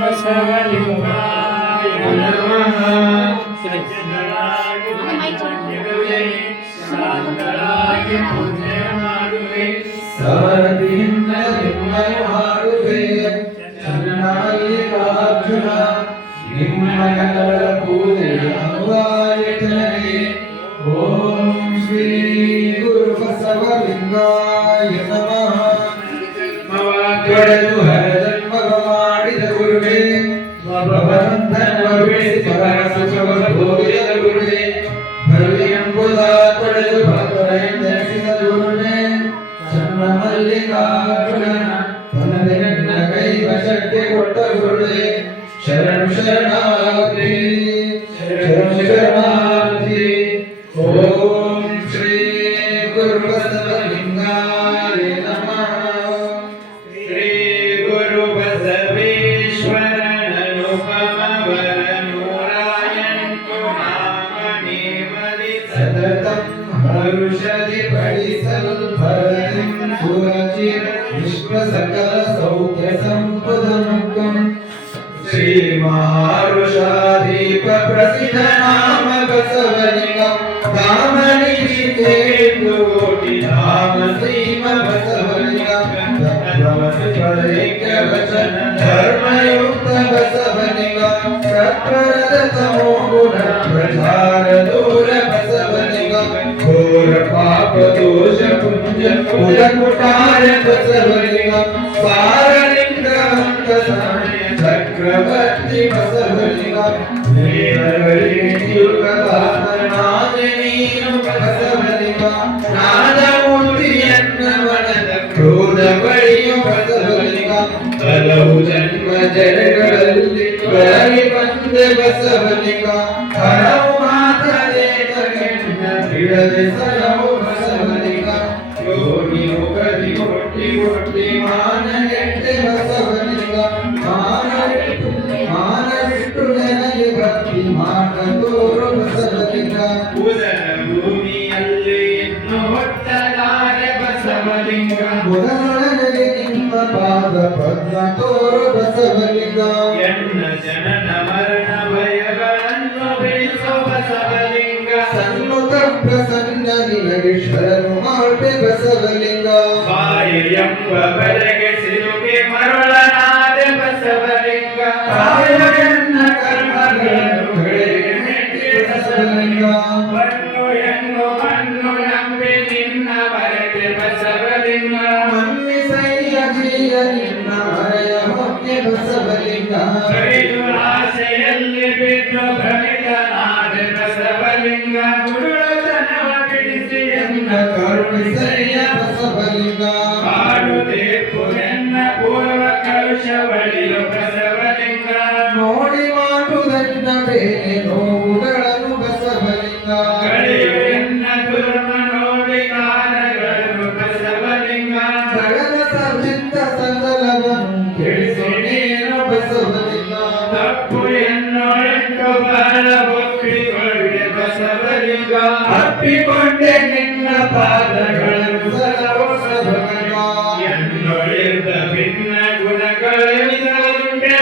ಬಸವಲಿಂಗಾಯ ನಮಃ. ಶಾಂತರಾಗಿ ಪೂಜೆ ಮಾಡುವೆ, ಸವರದಿಂದ ನಿರ್ಮಲ ಮಾಡುವೆ. ಚನ್ನಮಲ್ಲಿಕಾರ್ಜುನ ನಿಮ್ಮಯ ಪೂಜೆ ಅನುವಾಯಿತನಿಗೆ. ಓಂ ಶ್ರೀ ಗುರು ಬಸವಲಿಂಗಾಯ ನಮಃ. ತೊಳೆದು ಹರಜನ್ಮವ ಮಾಡಿದ ಗುರುವೇ, ಭವಬಂಧನವ ಬಿಡಿಸಿ ಪರಮ ಸುಖವ ಭೋಗಿದ ಗುರುವೇ, ಭವಿ ಎಂಬುದ ತೊಳೆದು ಭಕ್ತರೆಂದೆನಿಸಿದ ಗುರುವೇ. ಚನ್ನಮಲ್ಲಿಕಾರ್ಜುನ ತನದೆ ನನ್ನ ಕೈ ವಶಕ್ಕೆ ಕೊಟ್ಟ ಗುರುವೇ. ಶರಣು ಶರಣಾರ್ಥಿ, ಶರಣು ಶರಣಾರ್ಥಿ. ಓಂ ಶ್ರೀ ಗುರು ಬಸವಲಿಂಗಾಯ ನಮಃ. ಹರುಷದಿ ಪಡಿಸಲು ಭರತಿಂ ಸುರಚಿರ ವಿಶ್ವ ಸಕಲ ಸೌಖ್ಯ ಸಂಪದಮುಖಂ. ಶ್ರೀ ಮಹಾರುಷಾದೀಪ ಪ್ರಸಿದ್ಧ ನಾಮ ಬಸವಲಿಂಗಂ. ಧಾಮನಿಷಿತೇಂದು ಕೋಟಿ ಧಾಮ ಸೀಮ ಬಸವಲಿಂಗಂ. ತತ್ವಮಸಿಪರೈಕ್ಯ ವಚನ ಧರ್ಮಯುಕ್ತ ಬಸವಲಿಂಗಂ. ತತ್ವರದ ತಮೋ ಗುಣ ಪ್ರಚಾರ ದೂರ ಬಸವಲಿಂಗಂ. ಘೋರ ಪಾಪ ದೋಷ ಪುಂಜ ಕುಲಕುಟಾರ ಬಸವಲಿಂಗಂ. ಪಾರಲಿಂಗವಂತ ಸಾಯ ಚಕ್ರವರ್ತಿ ಬಸವಲಿಂಗಂ. ನೀನು ಬಸವಲಿಂಗಂ. ನಾದಮೂರ್ತಿಯನ್ನ ಮನದ ಕ್ರೋಧ ಬಳಿಯು ಬಸವಲಿಂಗಂ. ಹಲವು ಜನ್ಮ ಜಡಗಳಲ್ಲಿ ಬರಲಿ ಬಂದ ಬಸವಲಿಂಗಂ. ಹಲವು ಮಾತದೇತ ಕೆಣ್ಣ ಬಿಡದೆ ಸಲವು ಬಸವಲಿಂಗಂ. ಯೋಗಿ ಮುಖದಿ ಕೊಟ್ಟಿ ಕೊಟ್ಟಿ ಮಾನಗೆಟ್ಟೆ ಬಸವಲಿಂಗಂ. ಮಾನವಿಟ್ಟು ನನಗೆ ಭಕ್ತಿ ಮಾಡ ತೋರು ಬಸವಲಿಂಗಂ. ಉದರ ಭೂಮಿಯಲ್ಲಿ ಇನ್ನು ಹೊಟ್ಟಲಾರೆ ಬಸವಲಿಂಗಂ. ಉದರೊಳಗೆ ನಿಮ್ಮ ಪಾದ ಪದ್ಮ ತೋರು ಬಸವಲಿಂಗಂ. ಎನ್ನ ಜನನ ಮರಣ ಭಯಗಳನ್ನು ಬಿಡಿಸೋ ಬಸವಲಿಂಗ. ಸನ್ನುತ ಪ್ರಸನ್ನ ನಿನಗೆ ಶರಣು ಮಾಡ್ಬೆ ಬಸವಲಿಂಗ. ಬಾಯ ಎಂಬ ಬಲೆಗೆ ಸಿಲುಕಿ ಮರಳನಾದ ಬಸವಲಿಂಗ. ಕಾಯವೆನ್ನ ಕರ್ಮಗಳನ್ನು ಬೆಳೆಗೆ ಮೆಟ್ಟಿ ಬಸವಲಿಂಗ. ಮಣ್ಣು ಎನ್ನು ಮಣ್ಣು ನಂಬಿ ನಿನ್ನ ಬರೆಗೆ ಬಸವಲಿಂಗ. ಮನ್ನಿಸಯ್ಯ ಜೀಯ ನಿನ್ನ ಮರೆಯ ಹೊಕ್ಕೆ ಬಸವಲಿಂಗ. ಕೈದು ಆಸೆಯಲ್ಲಿ ಬಿದ್ದು ಭ್ರಮಿತನಾದ ಬಸವಲಿಂಗ. ಗುರುಳತನವ ಬಿಡಿಸಿ ಎನ್ನ ಕರುಣಿಸಯ್ಯ ಬಸವಲಿಂಗ. ಕಾಡುತ್ತಿಪ್ಪು ಎನ್ನ ಪೂರ್ವ ಕಲುಷ ಬಳಿಯು ಬಸವಲಿಂಗ. ನೋಡಿ ಮಾಡುವುದನ್ನ ಬೇರೆ ನೋವುಗಳನ್ನು ಬಸವಲಿಂಗ. ಕಳೆಯು ಎನ್ನ ದುರ್ಮ ನೋಡಿ ಕಾಲಗಳನ್ನು ಬಸವಲಿಂಗ. ಸಗಲ ಸರ್ಜಿತ ಸಕಲವನ್ನು ಕೆಡಿಸು ನೀನು ಬಸವಲಿಂಗ. ತಪ್ಪು ಎನ್ನೋ ಎಂಟು ಬಾಳ ಒಪ್ಪಿಕೊಂಡೆ ಬಸವಲಿಂಗ. ಅಪ್ಪಿಕೊಂಡೆ ನಿನ್ನ ಪಾದಗಳನ್ನು ಸಲವು ಬಸವಲಿಂಗ. ಎನ್ನೊಳಿದ ಭಿನ್ನ ಗುಣಗಳಿಂದೆ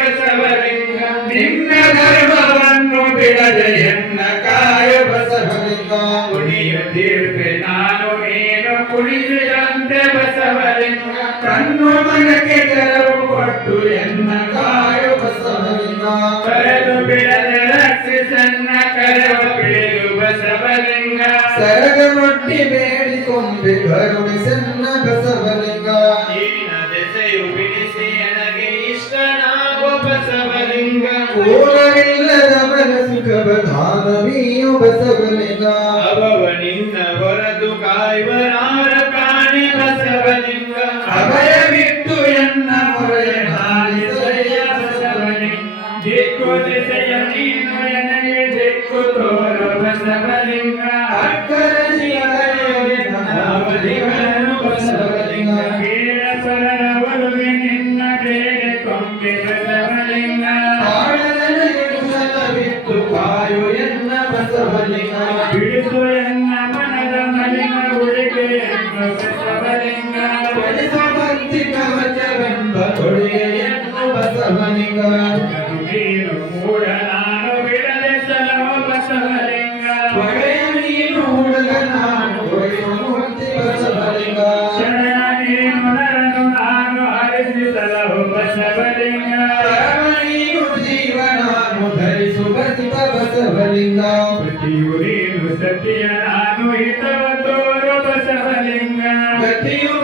ಬಸವಲಿಂಗ. ನಿನ್ನ ಧರ್ಮವನ್ನು ಬಿಡದೆ ಎನ್ನ ಕಾಯ ಬಸವಲಿಂಗ. ಕುಣಿಯ ತೀರ್ಪೆ ನಾನು ನೀನು ಕುಣಿಸಿದಂತೆ ಬಸವಲಿಂಗ. ಕಣ್ಣು ಮನಕ್ಕೆ ತೆರವು ಕೊಟ್ಟು ಎನ್ನ ಕಾಯ ಬಸವಲಿಂಗ. ಕರೆದು ಬಿಡದೆ ರಕ್ಷಿಸನ್ನ ಕರೆವ ಬಿಡಿದು ಬಸವಲಿಂಗ. ಸರಗಮೊಟ್ಟಿ ಬೇಡಿಕೊಂಡೆ ಕರುಣಿಸನ್ನ ಬಸವಲಿಂಗ. ನೀನ ದೆಸೆಯು ಬಿಡಿಸಿ ನನಗೆ ಇಷ್ಟನಾಗೋ ಬಸವಲಿಂಗ. ಕೋಲವಿಲ್ಲದ ಮನಸುಖವ ಧಾನವೀಯು ಬಸವಲಿಂಗ. ಅಭವ ನಿನ್ನ ಹೊರತು ಕಾಯುವರಾರ ಕಾಣಿ ಬಸವಲಿಂಗ. ಅಭಯವಿಟ್ಟು ಎನ್ನ ಮೊರೆಯ ಹಾಲಿಸಯ್ಯ ಬಸವಲಿಂಗ. ದಿಕ್ಕು ದಿಸೆಯ ನೀನು ನನಗೆ ದಿಕ್ಕು ತೋರು ಬಸವಲಿಂಗ. ಅಕ್ಕರ ಶಿವಲಿಂಗನು ಬಸವಲಿಂಗ. ಕೀಳ ಪರರ ಒಲುವೆ ನಿನ್ನ ಬೇರೆ ಕೊಂಬೆ ಬಸವಲಿಂಗ. ಆಳದನೆಗೆ ಕುಶಲವಿತ್ತು ಕಾಯು ಎನ್ನ ಬಸವಲಿಂಗ. ಬಿಡಿಸು ಎನ್ನ ಮನದ ಮಲಿನ ಉಳಿಗೆ ನೀನು ಮೂಢ ನಾನು ಬಿಡದೆ ಸಲಹೋ ಬಸವಲಿಂಗ ಒಡೆಯ ನೀನು ಹುಡುಗ ನಾನು ಒಡೆಯುವಂತೆ ಬಸವಲಿಂಗ ಶರಣ ನೀನು ನರನು ನಾನು ಹರಿಸಿ ಸಲಹೋ ಬಸವಲಿಂಗ ನೀನು ಜೀವ ನಾನು ಧರಿಸು ಬಸಿತ ಬಸವಲಿಂಗ ಪತಿಯು ನೀನು ಸತಿಯ ನಾನು ಹಿತವ ತೋರು ಬಸವಲಿಂಗ ಗತಿಯು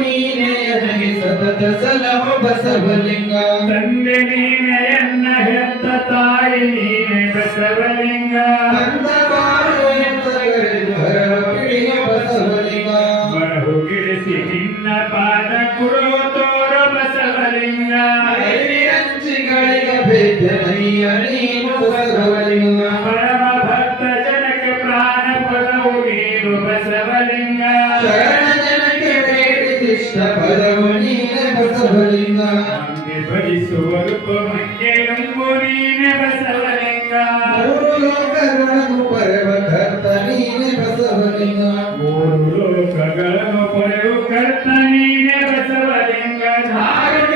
ನೀನೇ ನನಗೆ ಸತತ ಸಲಹೋ ಬಸವಲಿಂಗ ತಂದೆ ನೀನೆ ಎನ್ನ ಹೆತ್ತ ತಾಯಿ ನೀನೆ ಬಸವಲಿಂಗ ಬಂದ ಬಾಳು ಎಂತಗರೆದು ಹರವ ಪಿಡಿಯೋ ಬಸವಲಿಂಗ ಬರಹು ಗಿಳಿಸಿ ನಿನ್ನ ಪಾದ ಕುರು ತೋರು ಬಸವಲಿಂಗ ಐವಿರಂಚಿಗಳಿಗೆ ಭೇದ್ಯನಯ್ಯ ನೀನು ಬಸವಲಿಂಗ ಪರಮ ಭಕ್ತ ಜನಕ್ಕೆ ಪ್ರಾಣ ಪದವು ನೀನು ಬಸವಲಿಂಗ ಶರಣ ಜನಕ್ಕೆ ಬೇಡಿದಿಷ್ಟ ಪದವು ನೀನೆ ಬಸವಲಿಂಗ ಮಂಗೆ ಭಜಿಸುವರು ಮಂಗೆ ಎಂಬು ನೀನೆ ಬಸವಲಿಂಗ ಮೂರು ಲೋಕಗಳನ್ನು ಪರವ ಕರ್ತ ನೀನೆ ಬಸವಲಿಂಗ ಮೂರು ಲೋಕಗಳನ್ನು ಪಡೆಯು ಕರ್ತ ನೀನೆ ಬಸವಲಿಂಗ ಧಾರ್ಮಿಕ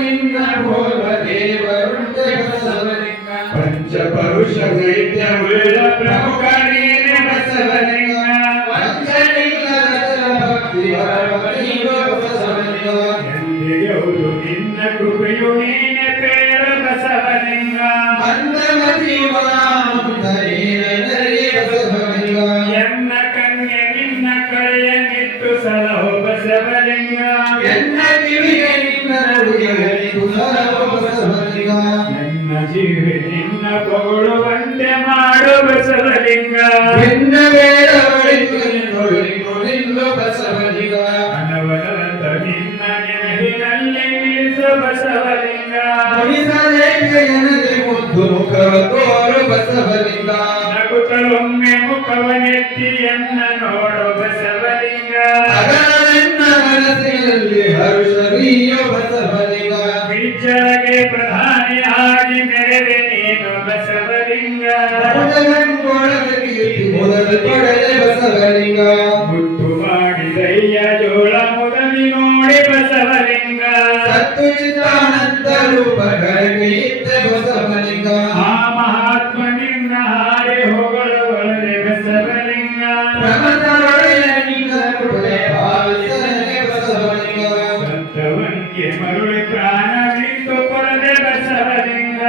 ನಿನ್ನ ಭೋಗ ದೇವರುಂಟೆ ಬಸವಲಿಂಗ ಪಂಚಪರುಷ ವೈದ್ಯವುಳ್ಳ ಪ್ರಮುಖ ನೀನೆ ಬಸವಲಿಂಗ ವಂಚನಿಲ್ಲದ ಭಕ್ತಿ ವರವ ನೀನು ಬಸವಲಿಂಗ ಎಂದಿಗೆವುದು ನಿನ್ನ ಕೃಪೆಯು ನೀನೆ ಪೇರ ಬಸವಲಿಂಗ ಎನ್ನ ಕನ್ಯೆ ನಿನ್ನ ಕಳೆಯ ನಿಟ್ಟು ಸಲಹೋ ಬಸವಲಿಂಗ ನನ್ನ ಜೀವಿ ನಿನ್ನ ಪೊಗಳುವಂತೆ ಮಾಡು ಬಸವಲಿಂಗ ಅನವರತ ನಿನ್ನ ನೆನಪಿನಲ್ಲಿ ನಿಲ್ಲಿಸು ಬಸವಲಿಂಗ ನಗುತ್ತಲೊಮ್ಮೆ ಮುಖವನೆತ್ತಿ ಎನ್ನ ನೋಡು ಬಸವಲಿಂಗ ಬಿಜ್ಜಳಗೆ ಪ್ರಧಾನಿಯಾಗಿ ಮೆರೆದೆ ನೀನು ಬಸವಲಿಂಗ ಮುತ್ತು ಮಾಡಿದಯ್ಯ ಜೋಳ ಮುದಲಿ ನೋಡಿ ಬಸವಲಿಂಗ ಆ ಮಹಾತ್ಮ ನಿನ್ನ ಹಾಡಿ ಹೊಗಳುವಳೆ ಬಸವಲಿಂಗ ಸತ್ತವಂಗೆ ಮರುಳಿ ಪ್ರಾಣ ಬಿಟ್ಟು ಕೊರದೆ ಬಸವಲಿಂಗ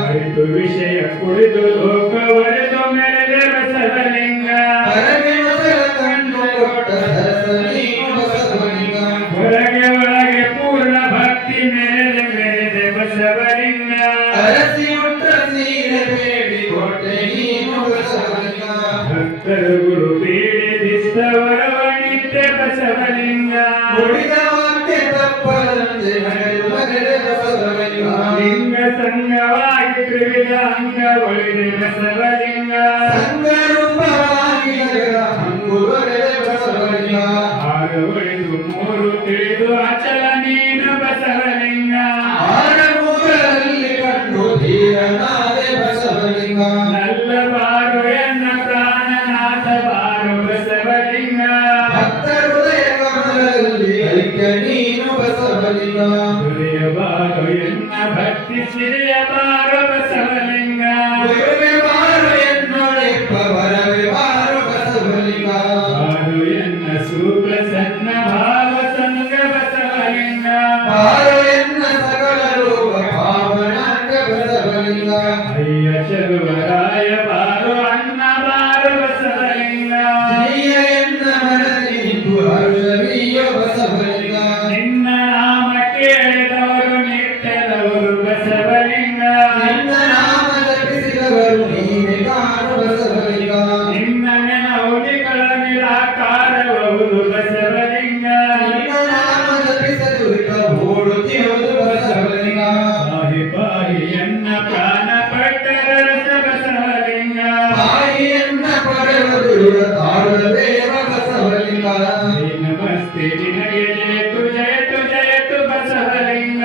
ಅರಿತು ವಿಷಯ ಕುಳಿತು ಲೋಕ ಒರೆದು ಮೆರೆದೆ ಬಸವಲಿಂಗ ಹೊರಗೆ ಒಳಗೆ ಪೂರ್ಣ ಭಕ್ತಿ ಮೆರೆದೆ ಮೆರೆದೆ ಬಸವಲಿಂಗ ಭಕ್ತರುಗಳು ಬೇಡಿದಿಷ್ಟವರವನಿದ್ದೆ ಬಸವಲಿಂಗ ಲಿಂಗ ಸಂಗವಾಗಿ ತ್ರಿವಿಧ ಅಂಗ ಒಳಿದೆ ಬಸವಲಿಂಗ ಆರು ಒಳಿದು ಮೂರು ತಿಳಿದು ಅಚಲ ನೀನು ಬಸವಲಿಂಗ ನಲ್ಲ ಬಾರು ಎನ್ನ ಪ್ರಾಣನಾಥ ಬಾರು ಬಸವಲಿಂಗ ನೀನು ಬಸವಲಿಂಗ ಹೃದಯ ಬಾರು ಎನ್ನ ಭಕ್ತಿ ಸಿರಿಯ ಬಾರು ಬಸವಲಿಂಗ ಬಾರು ಎನ್ನ ಸುಪ್ರಸನ್ನ ಭಾವ ಸಂಗ ಬಸವಲಿಂಗ ಅಯ್ಯ ಚಲುವರಾಯ ಬಾರು ಅಣ್ಣ ಬಾರು ಬಸವಲಿಂಗ ನಿನ್ನ ನಾಮ ಕೇಳಿದವರು ನಿಟ್ಟದವರು ಬಸವಲಿಂಗ ನಿನ್ನ ನೆನಹುಲಿಗಳ ನಿರಾಕಾರಬಹುದು ಬಸವಲಿಂಗ ಬಾಯಿ ಬಾಯಿ ಎನ್ನ ಪ್ರಾಣ ಪಟ್ಟರಸ ಬಸವಲಿಂಗ ನಮಸ್ತೆ ನಿನಗೆ ಜಯತು ಜಯತು ಜಯತು ಬಸವಲಿಂಗ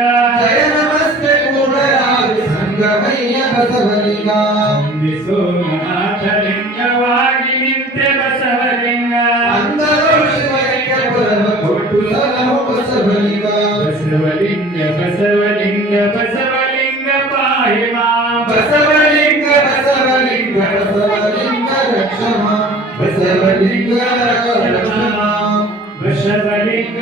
ಸೋಮನಾಥ ಲಿಂಗವಾಗಿ ನಿಂತೆ ಬಸವಲಿಂಗ ಕೊಟ್ಟು ಬಸವಲಿಂಗ ಬಸವಲಿಂಗ ಬಸವಲಿಂಗ ಬಸವಲಿಂಗ ಪಾಹಿ ಮಾಂ ಬಸವಲಿಂಗ ಬಸವಲಿಂಗ ಬಸವಲಿಂಗ ರಕ್ಷಮ ಬಸವಲಿಂಗ ರಕ್ಷಮ ಬಸವಲಿಂಗ